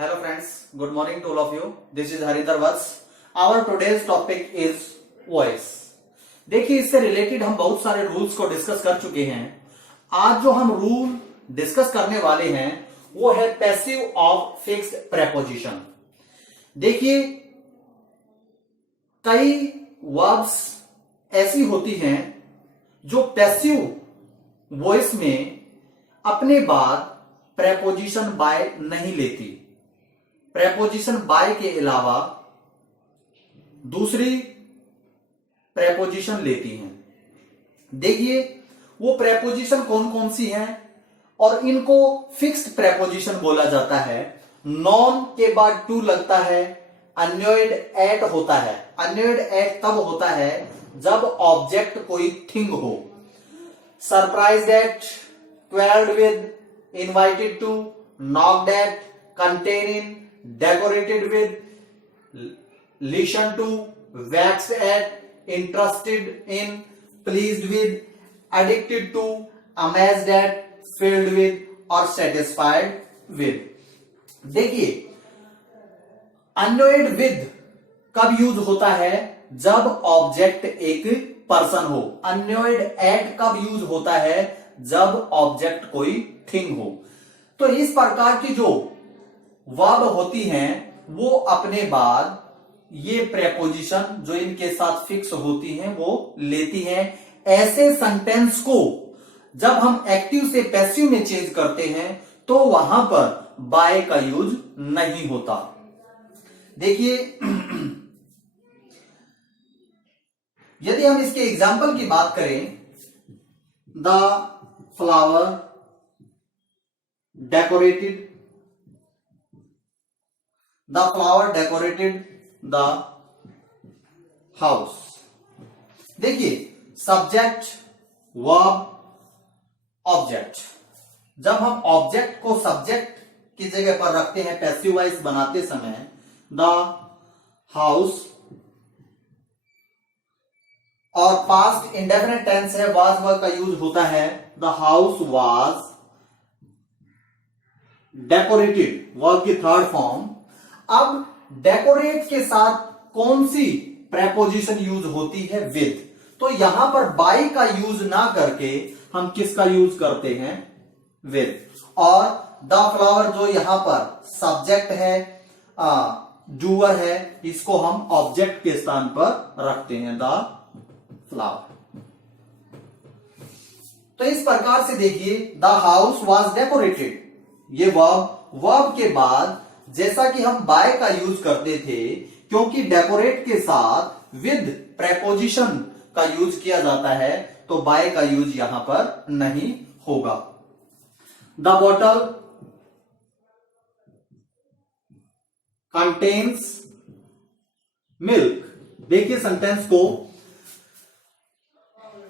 Hello friends, good morning to all of you. This is Harinder Vats. Our today's topic is voice. देखिए इससे related हम बहुत सारे rules को discuss कर चुके हैं। आज जो हम रूल डिस्कस करने वाले हैं वो है पैसिव ऑफ फिक्स्ड प्रेपोजिशन। देखिए कई वर्ब्स ऐसी होती हैं जो पैसिव वॉइस में अपने बाद प्रेपोजिशन बाय नहीं लेती। प्रेपोजिशन बाय के अलावा दूसरी प्रेपोजिशन लेती हैं। देखिए वो प्रेपोजिशन कौन कौन सी हैं और इनको फिक्स्ड प्रेपोजिशन बोला जाता है। नॉन के बाद टू लगता है, अन्योइड एट होता है। अन्योइड एट तब होता है जब ऑब्जेक्ट कोई थिंग हो। Surprised at, quelled with, invited to, knocked at, content in, decorated with, listen to, vexed at, interested in, pleased with, addicted to, amazed at, filled with और satisfied with। देखिए annoyed with कब use होता है? जब object एक person हो। annoyed at कब use होता है? जब ऑब्जेक्ट कोई थिंग हो। तो इस प्रकार की जो वर्ब होती हैं वो अपने बाद ये प्रेपोजिशन जो इनके साथ फिक्स होती हैं वो लेती हैं। ऐसे सेंटेंस को जब हम एक्टिव से पैसिव में चेंज करते हैं तो वहां पर बाय का यूज नहीं होता। देखिए यदि हम इसके एग्जाम्पल की बात करें, the flower decorated, the flower decorated the house। देखिए सब्जेक्ट, वर्ब, ऑब्जेक्ट। जब हम ऑब्जेक्ट को सब्जेक्ट की जगह पर रखते हैं पैसिव वॉइस बनाते समय, द हाउस, और पास्ट इंडेफिनिट टेंस है, वाज वर्ब का यूज होता है। The house was decorated, verb की थर्ड फॉर्म। अब डेकोरेट के साथ कौन सी प्रेपोजिशन यूज होती है? विद। तो यहां पर बाय का यूज ना करके हम किसका यूज करते हैं? विद। और द फ्लावर जो यहां पर सब्जेक्ट है, डूअर है, इसको हम ऑब्जेक्ट के स्थान पर रखते हैं, द फ्लावर। तो इस प्रकार से देखिए द हाउस वाज डेकोरेटेड, ये वर्ब के बाद जैसा कि हम बाय का यूज करते थे, क्योंकि डेकोरेट के साथ विद प्रेपोजिशन का यूज किया जाता है तो बाय का यूज यहां पर नहीं होगा। The bottle contains milk. देखिए सेंटेंस को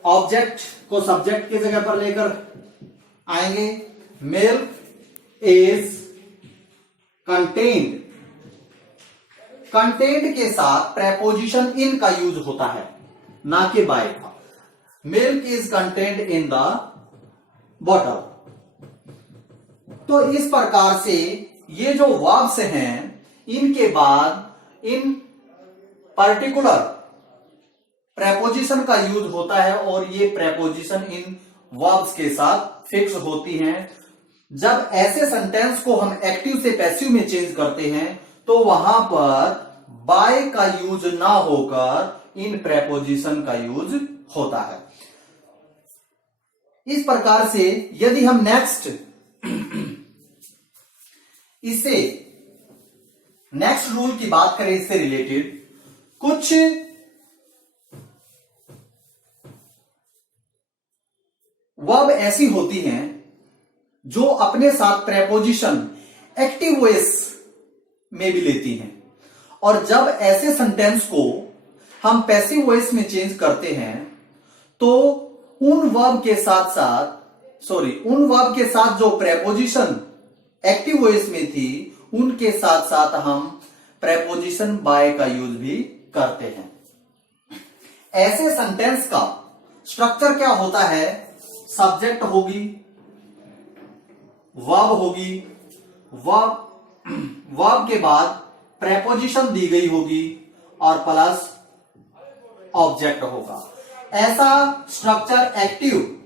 ऑब्जेक्ट को सब्जेक्ट की जगह पर लेकर आएंगे। मिल्क इज कंटेन्ड, कंटेन्ड के साथ प्रेपोजिशन इन का यूज होता है, ना कि बाय का। Milk is contained in the bottle. तो इस प्रकार से ये जो वर्ब्स हैं इनके बाद इन पर्टिकुलर प्रेपोजिशन का यूज होता है और ये प्रेपोजिशन इन वर्ब्स के साथ फिक्स होती हैं। जब ऐसे सेंटेंस को हम एक्टिव से पैसिव में चेंज करते हैं तो वहां पर बाय का यूज ना होकर इन प्रेपोजिशन का यूज होता है। इस प्रकार से यदि हम नेक्स्ट रूल की बात करें, इससे रिलेटेड कुछ वर्ब ऐसी होती हैं जो अपने साथ प्रेपोजिशन एक्टिव वॉइस में भी लेती हैं, और जब ऐसे सेंटेंस को हम पैसिव वॉइस में चेंज करते हैं तो उन वर्ब के साथ जो प्रेपोजिशन एक्टिव वॉइस में थी उनके साथ साथ हम प्रेपोजिशन बाय का यूज भी करते हैं। ऐसे सेंटेंस का स्ट्रक्चर क्या होता है? सब्जेक्ट होगी, वर्ब होगी, वर्ब वर्ब के बाद प्रेपोजिशन दी गई होगी और प्लस ऑब्जेक्ट होगा। ऐसा स्ट्रक्चर एक्टिव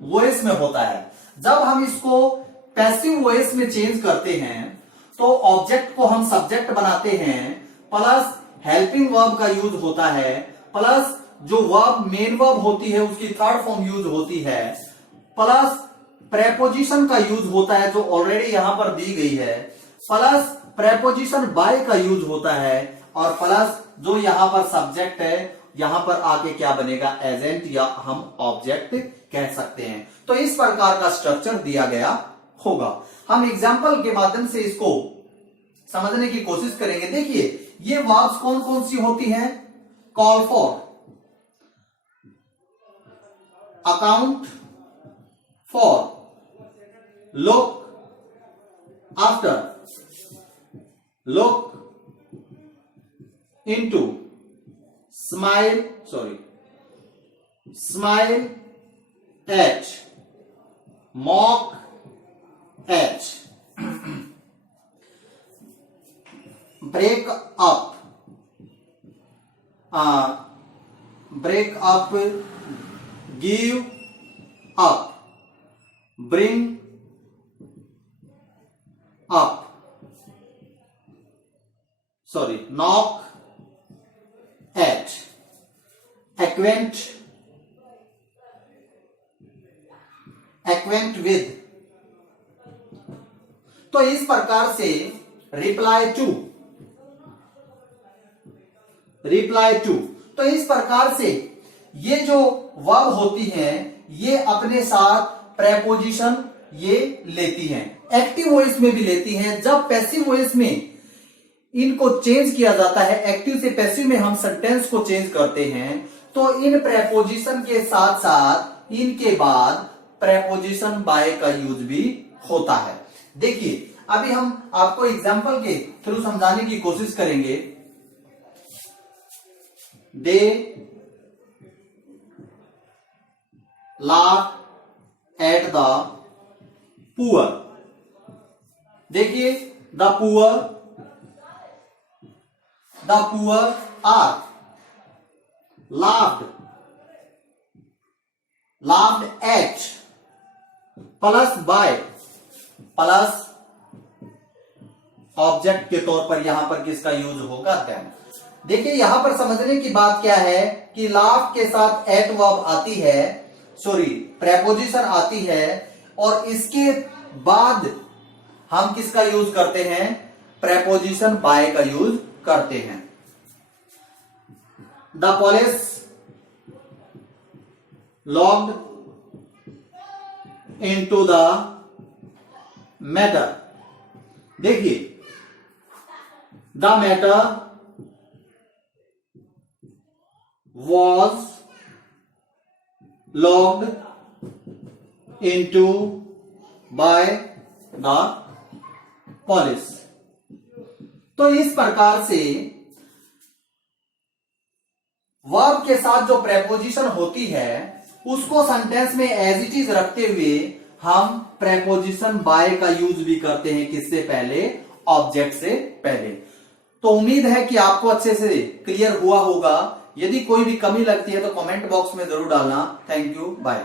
वॉइस में होता है। जब हम इसको पैसिव वॉइस में चेंज करते हैं तो ऑब्जेक्ट को हम सब्जेक्ट बनाते हैं, प्लस हेल्पिंग वर्ब का यूज होता है, प्लस जो वर्ब मेन वर्ब होती है उसकी थर्ड फॉर्म यूज होती है, प्लस प्रेपोजिशन का यूज होता है जो ऑलरेडी यहां पर दी गई है, प्लस प्रेपोजिशन बाय का यूज होता है, और प्लस जो यहां पर सब्जेक्ट है यहां पर आके क्या बनेगा, एजेंट या हम ऑब्जेक्ट कह सकते हैं। तो इस प्रकार का स्ट्रक्चर दिया गया होगा। हम एग्जाम्पल के माध्यम से इसको समझने की कोशिश करेंगे। देखिए ये वर्ब्स कौन कौन सी होती हैं, call for, account for, look after, look into, smile at, mock at, break up, give up, bring up, knock at, acquaint with। तो इस प्रकार से रिप्लाई टू, तो इस प्रकार से ये जो वर्ब होती हैं ये अपने साथ प्रेपोजिशन ये लेती हैं, एक्टिव वॉइस में भी लेती हैं। जब पैसिव वॉइस में इनको चेंज किया जाता है, एक्टिव से पैसिव में हम सेंटेंस को चेंज करते हैं, तो इन प्रेपोजिशन के साथ साथ इनके बाद प्रेपोजिशन बाय का यूज भी होता है। देखिए अभी हम आपको एग्जांपल के थ्रू समझाने की कोशिश करेंगे। They laugh at the poor. देखिए the poor are laughed at, plus by, plus object के तौर पर यहां पर किसका यूज होगा, देम। देखिए यहां पर समझने की बात क्या है कि लाफ के साथ एट वर्ब आती है, प्रेपोजिशन आती है, और इसके बाद हम किसका यूज करते हैं, प्रेपोजिशन बाय का यूज करते हैं। The police logged into the matter. देखिए the matter was logged into by the police। तो इस प्रकार से वर्ब के साथ जो प्रेपोजिशन होती है उसको सेंटेंस में एज इट इज रखते हुए हम प्रेपोजिशन बाय का यूज भी करते हैं, किससे पहले, ऑब्जेक्ट से पहले। तो उम्मीद है कि आपको अच्छे से क्लियर हुआ होगा। यदि कोई भी कमी लगती है तो कमेंट बॉक्स में जरूर डालना। Thank you, bye.